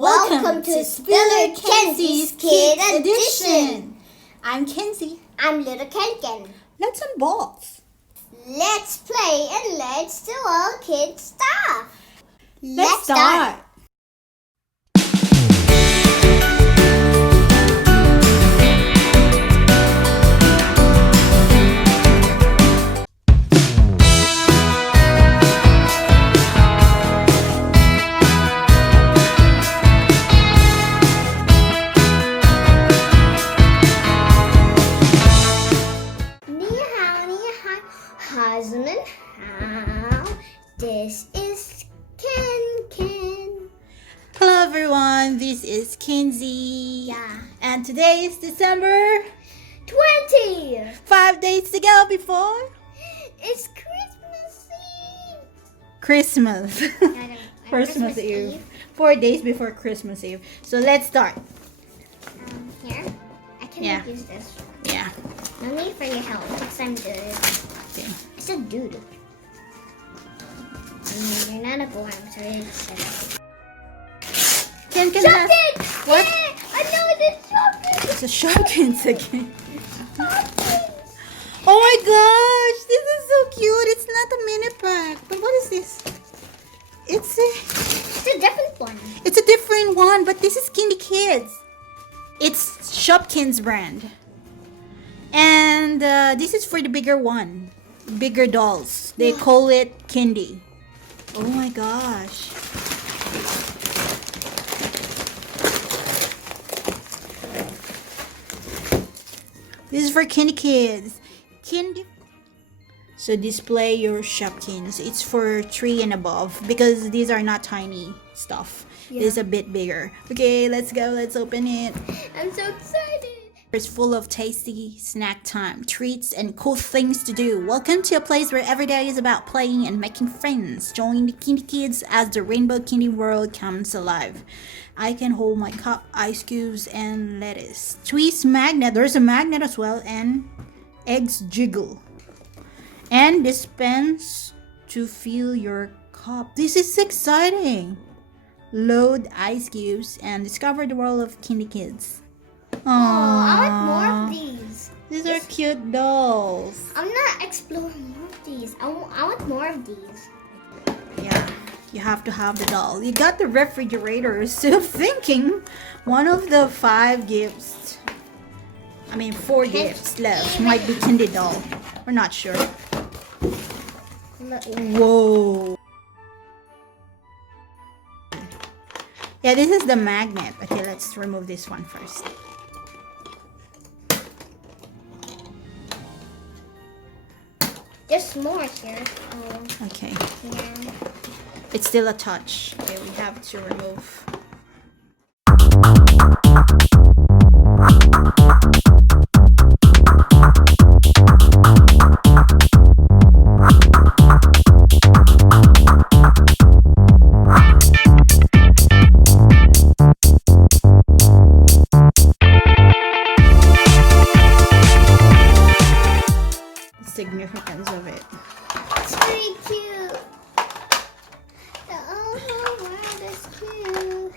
Welcome to Spiller Kenzie's Kid Edition. I'm Kenzie. I'm little Kenken. Let's unbox. Let's play and let's do all kid stuff. Let's start. This is Ken. Hello everyone, this is Kenzie. Yeah. And today is December 20. 5 days to go before It's Christmas Eve. Christmas. Christmas Eve. 4 days before Christmas Eve. So let's start. Here. I can use this. Yeah. No need for your help because I'm good. Okay. It's a dude. You're not a boy, I'm sorry to say that. Shopkins! What? Yeah, I know it's Shopkins! It's a Shopkins again. Shopkins! Oh my gosh, this is so cute. It's not a mini pack. But what is this? It's a different one. It's a different one, but this is Kindi Kids. It's Shopkins brand. And this is for the bigger one. Bigger dolls. They call it Kindi. Oh my gosh. This is for Kindi Kids. Kindi. So display your Shopkins. It's for 3 and above because these are not tiny stuff. Yeah. This is a bit bigger. Okay, let's go. Let's open it. I'm so excited. It's full of tasty snack time, treats, and cool things to do. Welcome to a place where every day is about playing and making friends. Join the Kindi Kids as the rainbow candy world comes alive. I can hold my cup, ice cubes, and lettuce. Twist magnet. There's a magnet as well, and eggs jiggle. And dispense to fill your cup. This is exciting. Load ice cubes and discover the world of Kindi Kids. Oh, I want more of these. These are cute dolls. I'm not exploring more of these. I want more of these. Yeah, you have to have the doll. You got the refrigerator. Still thinking one of the 4 gifts left might be Kindi doll. We're not sure. Whoa. Yeah, this is the magnet. Okay, let's remove this one first. There's more here. Oh. Okay. Yeah. It's still a touch. Okay, we have to remove. Significance of it. It's pretty cute. Oh wow, that's cute.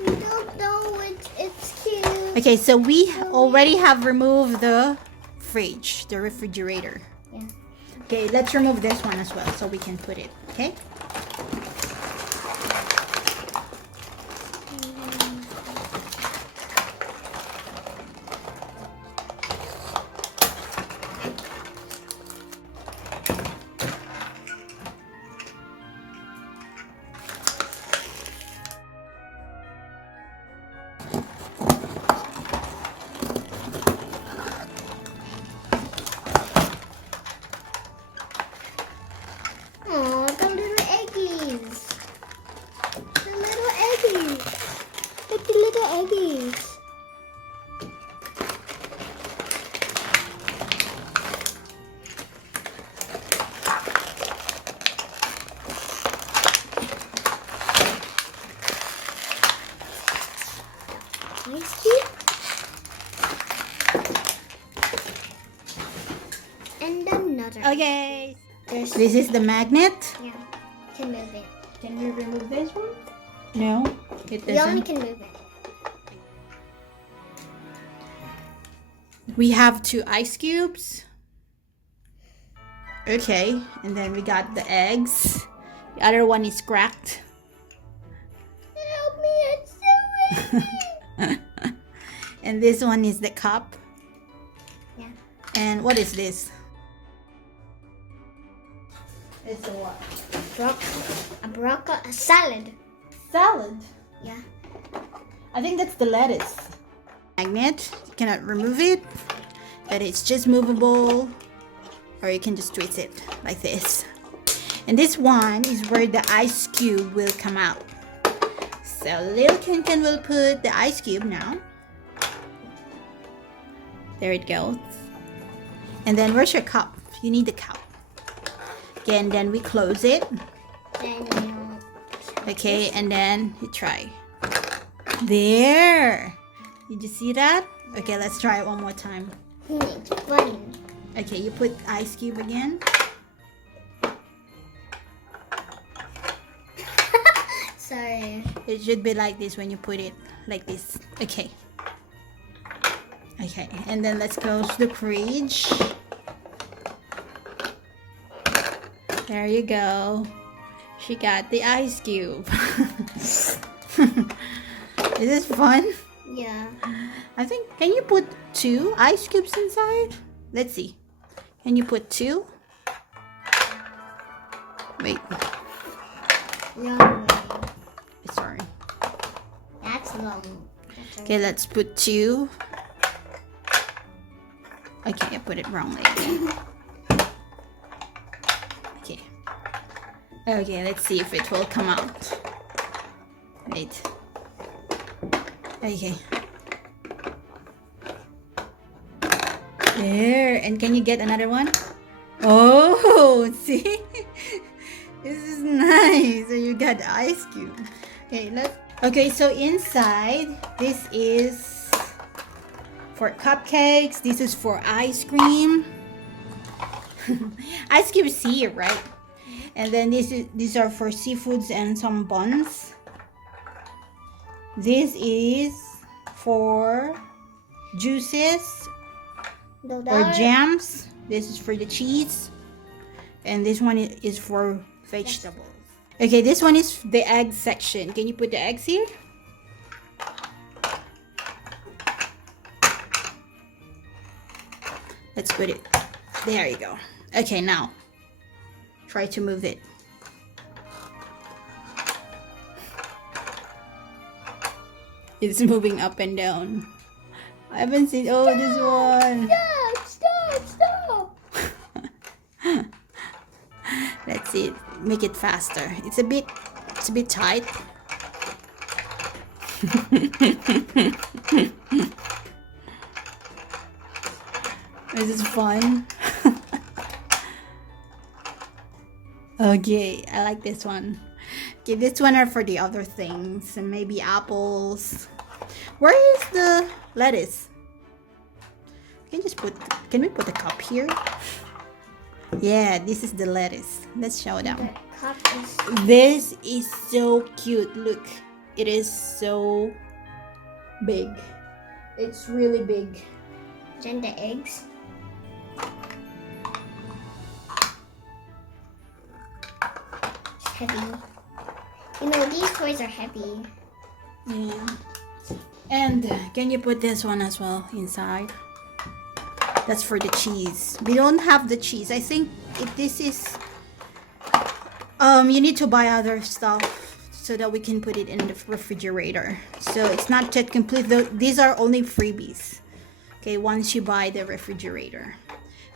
We don't know which it's cute. Okay, so we already have removed the fridge, the refrigerator. Yeah. Okay, let's remove this one as well so we can put it. Okay. Oh, the little eggies. The little eggies. Look at the little eggies. Ice cube. And another. Okay. This is the magnet. Yeah. Can move it. Can we remove this one? No, it You only doesn't. can move it. We have 2 ice cubes. Okay, and then we got the eggs. The other one is cracked. Help me, it's so heavy. And this one is the cup. Yeah. And what is this? It's a what? A salad. Salad. Yeah. I think that's the lettuce. Magnet. You cannot remove it, but it's just movable, or you can just twist it like this. And this one is where the ice cube will come out. So little Ken will put the ice cube now. There it goes. And then where's your cup? You need the cup. Okay, and then we close it. Then Okay, and then you try. There. Did you see that? Okay, let's try it one more time. it's funny. Okay, you put ice cube again. Sorry. It should be like this when you put it like this. Okay. Okay, and then let's close the fridge. There you go. She got the ice cube. Is this fun? Yeah. I think, can you put 2 ice cubes inside? Let's see. Can you put 2? Wait, Long way. sorry. That's long. Okay, let's put 2. Okay, I put it wrongly again. Okay. Okay, let's see if it will come out. Wait. Okay. There. And can you get another one? Oh, see? This is nice. So you got the ice cube. Okay, let's. Okay, so inside, this is for cupcakes. This is for ice cream. Ice cube is here, right? And then these are for seafoods and some buns. This is for juices or jams. This is for the cheese. And this one is for vegetables. Okay, this one is the egg section. Can you put the eggs here? Let's put it. There you go. Okay, now try to move it. It's moving up and down. I haven't seen. Oh, this one. Stop. Let's see. Make it faster. It's a bit tight. This is fun. Okay, I like this one. Okay, this one are for the other things and maybe apples. Where is the lettuce? Can we put the cup here? Yeah, this is the lettuce. Let's show them. Cup is This is so cute. Look, it is so big. It's really big. then the eggs. It's heavy. You know, these toys are heavy. Yeah. And can you put this one as well inside? That's for the cheese. We don't have the cheese. I think if this is you need to buy other stuff so that we can put it in the refrigerator. So it's not yet complete. These are only freebies. Okay, once you buy the refrigerator.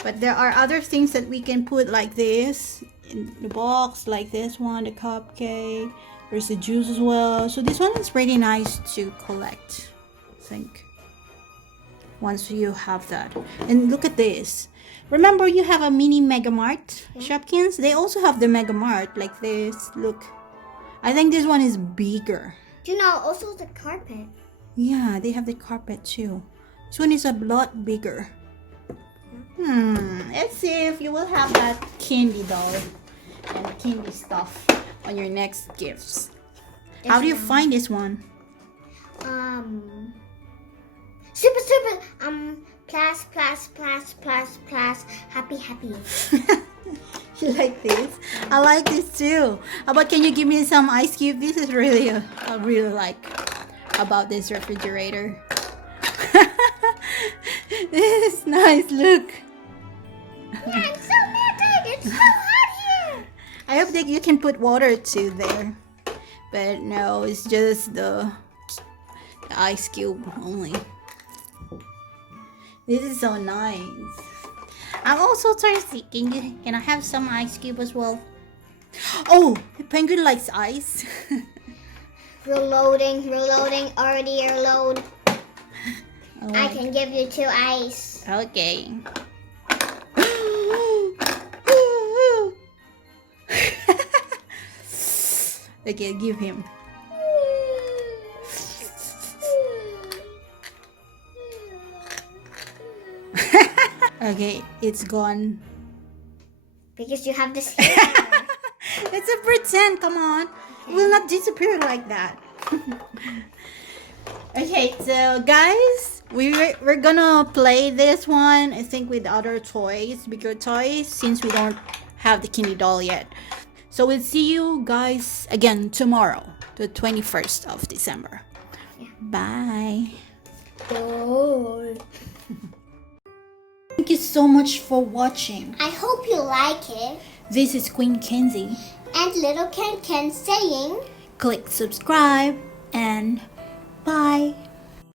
But there are other things that we can put like this in the box, like this one, the cupcake. There's the juice as well. So this one is pretty nice to collect, I think. Once you have that. And look at this. Remember you have a mini Mega Mart Shopkins? They also have the Mega Mart like this. Look. I think this one is bigger. You know, also the carpet. Yeah, they have the carpet too. This one is a lot bigger. Let's see if you will have that candy doll and candy stuff on your next gifts. How do you find this one? Super, plus, happy. You like this? I like this too. How about can you give me some ice cube? This is really I really like about this refrigerator. This is nice. Look. Yeah, I'm so melted. It's so hot here. I hope that you can put water too there, but no, it's just the ice cube only. This is so nice. I'm also thirsty. Can I have some ice cube as well? Oh, the penguin likes ice. Reloading, already reload. Oh, I can give you 2 ice. okay. Okay, give him. Okay, it's gone. Because you have this here. It's a pretend, come on. It will not disappear like that. Okay, so guys, we're gonna play this one, I think, with other toys, bigger toys, since we don't have the Kindi doll yet. So we'll see you guys again tomorrow, the 21st of December. Yeah. Bye. Oh. Thank you so much for watching. I hope you like it. This is Queen Kenzie. And little Ken saying, Click subscribe and bye.